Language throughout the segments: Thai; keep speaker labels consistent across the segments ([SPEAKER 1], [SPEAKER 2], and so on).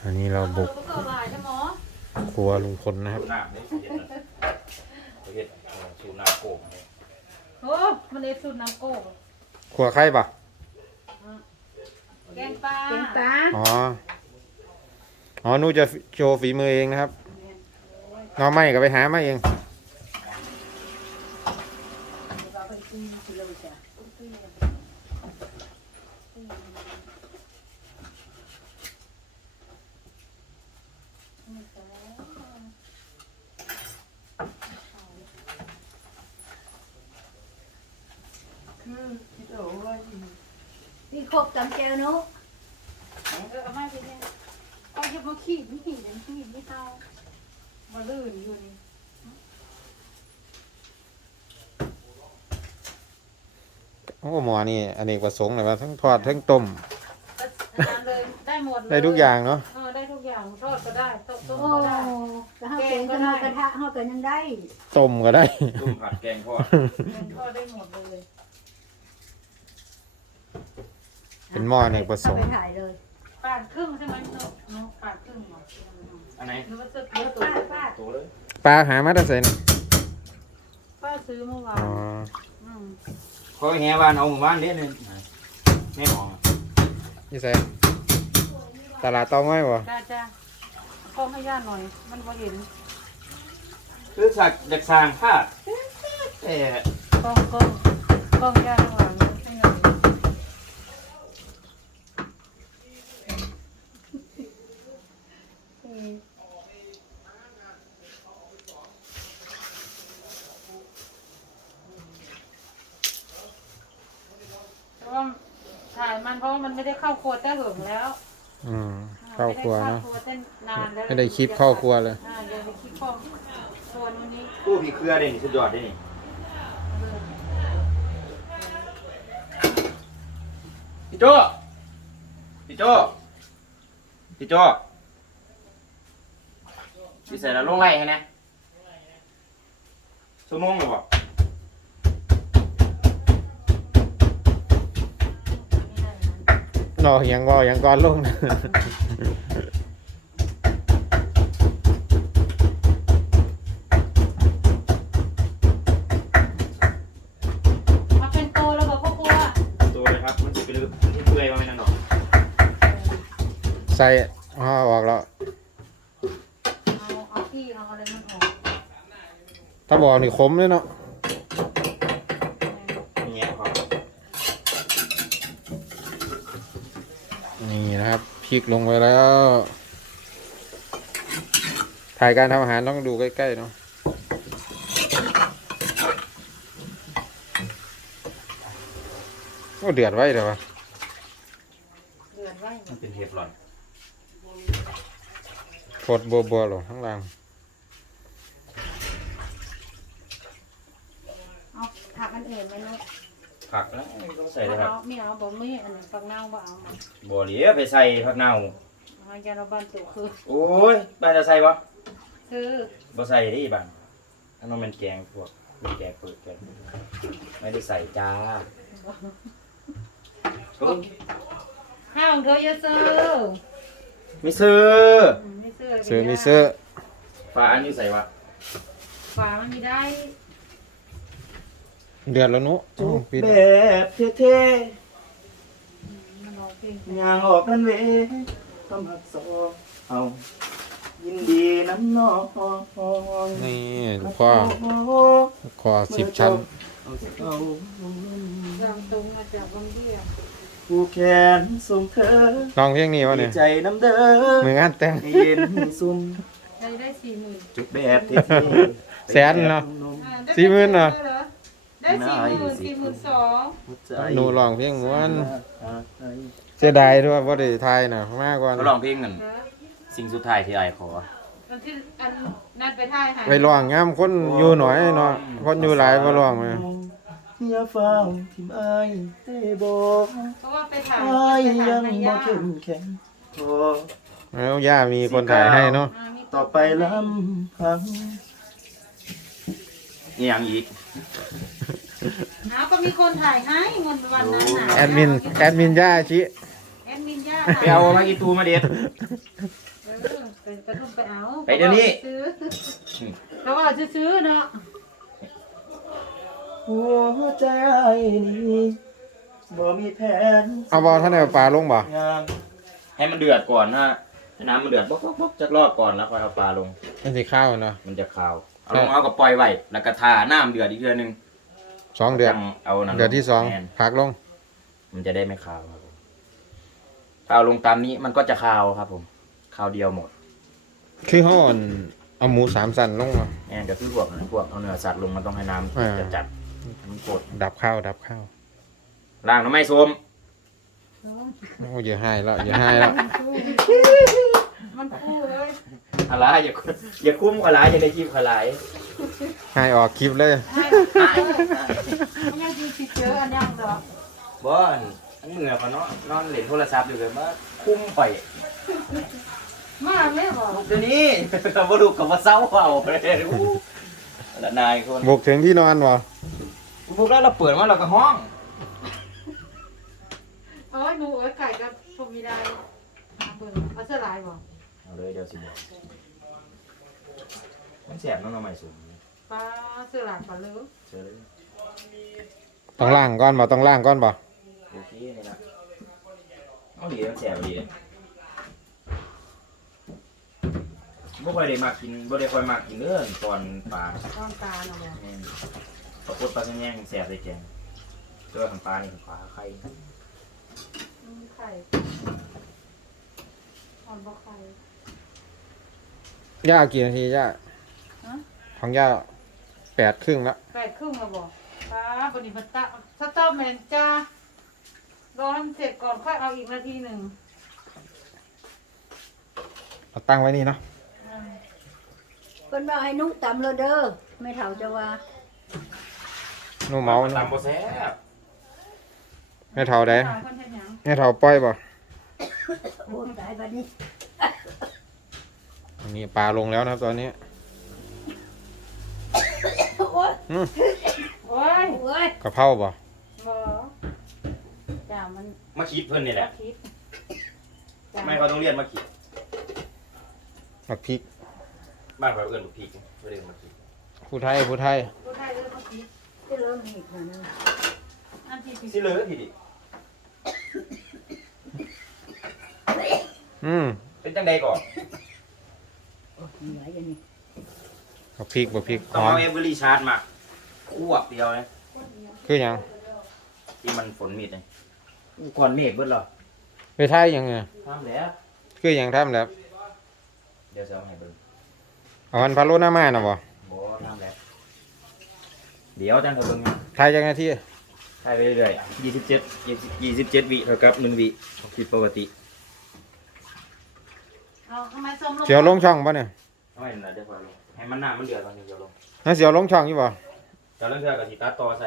[SPEAKER 1] อันนี้เราบุกครัวลุงพลนะครับ
[SPEAKER 2] สูน้ำโกง
[SPEAKER 3] โอ้มันเอฟสูตรน้ำโก้
[SPEAKER 1] ครัวใครปะ
[SPEAKER 3] แกงปลา
[SPEAKER 1] อ๋อหนูจะโชว์ฝีมือเองนะครับน้องไม่ก็ไปหามาเอง
[SPEAKER 4] พี่โคกจำเจลนุ
[SPEAKER 3] เอามาไปเนี่ยเอาจะมาขี้ไม่ขี้เดี๋ยวขี้ไม่เท่ามาลื่นอยู่นี่
[SPEAKER 1] โอ้หมอนี่อเนกประสงค์เลยว่าทั้งทอดทั้งต้ม
[SPEAKER 3] เลยได้หมดเลย
[SPEAKER 1] ได้ทุกอย่างเนาะ
[SPEAKER 3] ได้ทุกอย่างทอดก็ได้ต้ม
[SPEAKER 4] โอ้
[SPEAKER 3] ก็ได้
[SPEAKER 4] ก็เฮาเป็นก็ได้กระทะเฮาก็ยังได้
[SPEAKER 1] ต้มก็ได้
[SPEAKER 2] ต้มผัดแกงทอด
[SPEAKER 3] ทอดได้หมดเลย
[SPEAKER 1] เป็นหม้ออเนกประสงค์
[SPEAKER 4] ไปถ่ายเลย
[SPEAKER 3] ปาดครึ่งใช่ไหมเนาะปาดครึ่งหรอ
[SPEAKER 2] อันไหน
[SPEAKER 3] หรือว่าจะเยอะ
[SPEAKER 4] ป้า
[SPEAKER 2] ตัวเลย
[SPEAKER 1] ปลาหามาได้เสร็จ
[SPEAKER 3] ป้าซื้อเมื่อวาน
[SPEAKER 2] เขาแห่บ้านเอาหมู่บ้านเด็ดเลยแม่หมอง
[SPEAKER 1] นี่ใส่ตลาดต้องไว้บ่
[SPEAKER 3] จ้าก็ให้ย่าหน่อยมันพอเห็น
[SPEAKER 2] คือสักเด็กสร้างภาพ
[SPEAKER 3] กล้องย่าข้างหลังให้หน่อยถ่ายมันเพราะว่ามันไม่ได้เข้าครัวแต่เหิงแล้ว
[SPEAKER 1] เข้าครัวเนาะ
[SPEAKER 3] ไม่
[SPEAKER 1] ได้คลิปเข้าครัวเลย
[SPEAKER 3] เดี๋ยวไปคลิปเข้าครัววันนี้
[SPEAKER 2] กู้ผีเครือเด่นสุดยอดเด่นพี่โจ้พี่ใส่แล้วลงไล่ให้นะชั่วโมงหรือเปล่า
[SPEAKER 1] นอยังงอยังก้อนลง
[SPEAKER 3] มาเป็นโตแล้วบอกพ่อครัว
[SPEAKER 2] ตัวเลยครับมันจะเป็นเปื่อยมาไม่นานหรอก
[SPEAKER 1] ใส่ออกแล้ว
[SPEAKER 3] เอาขี้เอาอะไรมันออก
[SPEAKER 1] ถ้าบอกนี่ขมเลยเนาะ
[SPEAKER 2] เนี่ยครับ
[SPEAKER 1] นี่นะครับพริกลงไปแล้วถ่ายการทำอาหารต้องดูใกล้ๆเนาะก็เดือดไว้เลยวะ
[SPEAKER 3] เดือดไว้
[SPEAKER 2] มันเป็นเทปหลอน
[SPEAKER 1] ฟดบัวหรอข้างล่าง
[SPEAKER 3] เอาผักอันอื่นไหมนุ๊ก
[SPEAKER 2] ผักแล้วต้องใส่เลยครับ
[SPEAKER 3] ไม่เอาบ่ไม่อันผักเน่าบ่เอา
[SPEAKER 2] บ่เหลียไปใส่ผักเน่า
[SPEAKER 3] แกเราบ้านตัวคือ
[SPEAKER 2] โอ้ยบ้านจะใส่ปะ
[SPEAKER 3] คือ
[SPEAKER 2] บ่ใส่ดิบ้านอันนั้นมันแกงพวกแกงเปิดแกงไม่ได้ใส่จ้า
[SPEAKER 3] ข้าวเธอเยอะซื้อ
[SPEAKER 2] ไม่ซื้อฝาอันนี้ใส่วะ
[SPEAKER 3] ฝามันมีได้
[SPEAKER 1] เดือดแล้วนุ๊
[SPEAKER 2] กแบบเท่ๆยางออกนั่นเว้ทำหักซอเอายินดีน้ำนอง
[SPEAKER 1] นี่พ่อขอ10 ชั้น
[SPEAKER 3] ตรงมาจากบางเดีย
[SPEAKER 2] ผู้แขนส่งเธอ
[SPEAKER 1] ลองเพลงนี้วะเนี่ย
[SPEAKER 2] ใจน้ำเด้อ
[SPEAKER 1] มืองานแต่ง
[SPEAKER 2] เย็นซุ่ม
[SPEAKER 3] ได้40,000
[SPEAKER 2] จุดแบบเท่
[SPEAKER 1] ๆแสนเนาะ40,000เนาะ
[SPEAKER 3] ได้42,000
[SPEAKER 1] หนูลองเพลงม้วนเสียดายด้วยว่าได้ทายน่ะมากกว่า
[SPEAKER 2] เขาลองเพลงกันสิ่งสุดท้ายที่ไอ้ขอ
[SPEAKER 3] ที่นัดไปท่ายหา
[SPEAKER 1] ไปลองงามคนอยู่หน่อยเนาะคนอยู่หลายบ่ลองเลย
[SPEAKER 2] อย่าฟังทิมอ้ายได้บอก
[SPEAKER 3] เพราะว่าไปถ่าย
[SPEAKER 2] อ้ายยังบ่เข้มแข็งพอ
[SPEAKER 1] แล้วย่ามีคนถ่ายให้เนาะ
[SPEAKER 2] ต่อไปลำพังนี่ยังอีก
[SPEAKER 3] ก็มีคนถ่ายให้เงินวันนั้น
[SPEAKER 1] แอดมินย่าชิ
[SPEAKER 3] แอดมินย่า
[SPEAKER 2] ไปเอามาอีตูมาเด็ด
[SPEAKER 3] เอา
[SPEAKER 2] ไปเดี๋ยวนี้
[SPEAKER 3] ซื้อเขาว่าซื้อเนาะ
[SPEAKER 2] หัวใจอ้ายนี่บ่มีแผน
[SPEAKER 1] เอาบอท่านเอาปลาลงบ่
[SPEAKER 2] งานให้มันเดือดก่อนนะให้น้ำมันเดือดบกจักรอบก่อนแล้วค่อยเอาปลาลง
[SPEAKER 1] มันสิข้าวเนาะ
[SPEAKER 2] มันจะคาว เอาลงเอากับปล่อยไว้แล้วก็ทาน้ำเดือดอีกเดือนหนึง
[SPEAKER 1] 2 เดือน
[SPEAKER 2] เอานั่น
[SPEAKER 1] เดือนที่
[SPEAKER 2] แม่น
[SPEAKER 1] 2พักลง
[SPEAKER 2] มันจะได้ไม่คาวครับผมถ้าเอาลงตามนี้มันก็จะคาวครับผมคาวเดียวหมด
[SPEAKER 1] คือห่อนเอาหมู3 สันลงมา
[SPEAKER 2] แม่นก็คือพวกนั้นพวกเอาเนื้อสัตว์ลงมันต้องให้น้
[SPEAKER 1] อ่า
[SPEAKER 2] ำจัดมันกด
[SPEAKER 1] ดับข้าว
[SPEAKER 2] ล้างน้ำไม่ส้ม
[SPEAKER 1] โอ้อย่าให้แล้วอย่าให้แล้ว
[SPEAKER 3] มันคู่เลย
[SPEAKER 2] อะไรอย่าคุ้มอะไรอย่าได้คีบอะไร
[SPEAKER 1] ให้ออกคลิปเลย
[SPEAKER 3] มันยังดีสิเจออันยังดอก
[SPEAKER 2] บ่อนทั้งเมื่อเขานอนเล่นโทรศัพท์อยู่เลยมาคุ้มไป
[SPEAKER 3] มาแม่บอก
[SPEAKER 2] เดี๋ยวนี้ กับว่าลูกกับว่าเศร้าเอาเลยละนายคน
[SPEAKER 1] บุกถึงที่นอนบ่
[SPEAKER 2] พวกเราเปิดมาเราก็ห้อง
[SPEAKER 3] เอ้ยหนูเอ้ยไก่ก็ชมไม่ได้เบิ่งเอาเสื้อลายบอก
[SPEAKER 2] เอาเลยเดี๋ยวสิบอกมันแสบน้องใหม่สูง
[SPEAKER 3] ป้าเสื้อลายปลาเลือ
[SPEAKER 2] เชิญเลย
[SPEAKER 1] ต้องล่างก่อนบ่ต้องล่างก่อนบ่
[SPEAKER 2] โอเคนี่ละเอาดีมันแสบดีบ่ค่อยได้มากินบ่ได้ค่อยมากินเด้อตอนปลา
[SPEAKER 3] ต้องตาเนาะบอก
[SPEAKER 2] แม่นปลาปดปลาแง่งแสบเลยแกงตัวของปลานี่ของปลาไข่
[SPEAKER 3] ไข่อ่อนบ่ไข่
[SPEAKER 1] ย่ากี่นาทีย่า
[SPEAKER 3] ฮะ
[SPEAKER 1] ของย่า8:30แล้ว
[SPEAKER 3] 8:30แล้วบอกป้าปนิบัติสต๊อปแมนจ้ารอให้มันเสร็จก่อนค่อยเอาอีกนาทีหนึ่ง
[SPEAKER 1] เอาตั้งไว้นี่เนาะ
[SPEAKER 4] เพิ่นว่าให้นุ่งตำเลยเด้อไม่เฒ่าจะว่า
[SPEAKER 1] หนูเมาหนู
[SPEAKER 2] ตามโปรเซส
[SPEAKER 1] แม่เฒ่าได้
[SPEAKER 3] ตามคนเฮ็ดหยัง
[SPEAKER 1] แม่เฒ่าปล่อยบ่
[SPEAKER 4] โอ้ยตายบัดนี้
[SPEAKER 1] อันนี้ปลาลงแล้วนะครับตอนนี้
[SPEAKER 4] โอ้ย
[SPEAKER 1] อืม
[SPEAKER 3] โอ้ย
[SPEAKER 4] โอ้ย
[SPEAKER 1] กะเพราบ่
[SPEAKER 3] บ่จ้ามัน
[SPEAKER 2] มาคิดเพื่อนนี่แหละ
[SPEAKER 3] คิดจ้
[SPEAKER 2] ไม่เขาต้องเรียนมาคิด
[SPEAKER 1] บักพริก
[SPEAKER 2] บ้านเขาเอื้อนมาคิดไม่ได้มาคิด
[SPEAKER 1] ผู้ไทย
[SPEAKER 3] ผู้ไทยเริ่มมาคิด
[SPEAKER 4] จะเริ่มอีกแล้วนะ
[SPEAKER 3] อันที่ผิด
[SPEAKER 2] สิเลยพี่ดิ เป็นจังใดก่อน
[SPEAKER 4] โอ้ยเหนื่อยอย่างนี้
[SPEAKER 1] บักพริกห
[SPEAKER 2] ต้อง
[SPEAKER 1] อม
[SPEAKER 2] เอาเอเวอรี่ชาร์จมาควบเดียวนะ
[SPEAKER 1] คือหยัง
[SPEAKER 2] ที่มันฝนมีดเลยก่อนเมฆเบิดเหรอ
[SPEAKER 1] ไปไทยหยังไง
[SPEAKER 2] ทำแล้ว
[SPEAKER 1] คือหยังทำแล้ว
[SPEAKER 2] เดี๋ยวจะเอาให้เบิ่ง
[SPEAKER 1] เอาอันพาโลหน้ามาน่ะบ่
[SPEAKER 2] บ่ทำแล้วเดี๋ยวจังเถอะเบิ่งนะ
[SPEAKER 1] ไทยจังนาที
[SPEAKER 2] ใช้ไปเรื่อยๆ27วิเท่ากับ1วิคิดปกติ
[SPEAKER 3] เอาทำไมส้มลง
[SPEAKER 1] เสียวลงช่องบ่เนี่ย
[SPEAKER 2] เอาให้นั่นเดี๋ยวพอลงให้มันน้ำมันเดือดตอนนี้เดี๋ยวลง
[SPEAKER 1] นั่นเสียวลงช่องอยู่บ่
[SPEAKER 2] เดี๋ยวเรื่องเทื่อกับสิตัดต่อใส่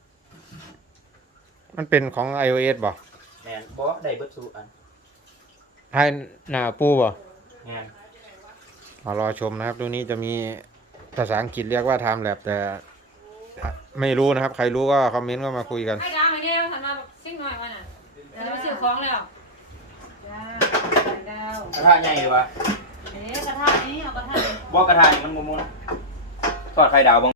[SPEAKER 1] มันเป็นของ iOS บ่
[SPEAKER 2] แม่นบ่ได้เบิดสู่อัน
[SPEAKER 1] ไทยหน้าปูบ่
[SPEAKER 2] แม่น
[SPEAKER 1] มารอชมนะครับตัวนี้จะมีภาษาอังกฤษเรียกว่า time lab แต่ไม่รู้นะครับ ใครรู้ก็คอมเมนต์ก็มาคุยกัน
[SPEAKER 5] ให้ดาวไปเนี่ยทำมาแบบซิ่งหน่อยมันอ่ะจะไปซื้อของแล้ว
[SPEAKER 3] จ้าไข่ดาว
[SPEAKER 2] กระทะใหญ่ดีวะ
[SPEAKER 3] เอ๊ะกระทะนี้เอากระทะนี้
[SPEAKER 2] บ่กระทะนี่มันมุนๆทอดไข่ดาวบ่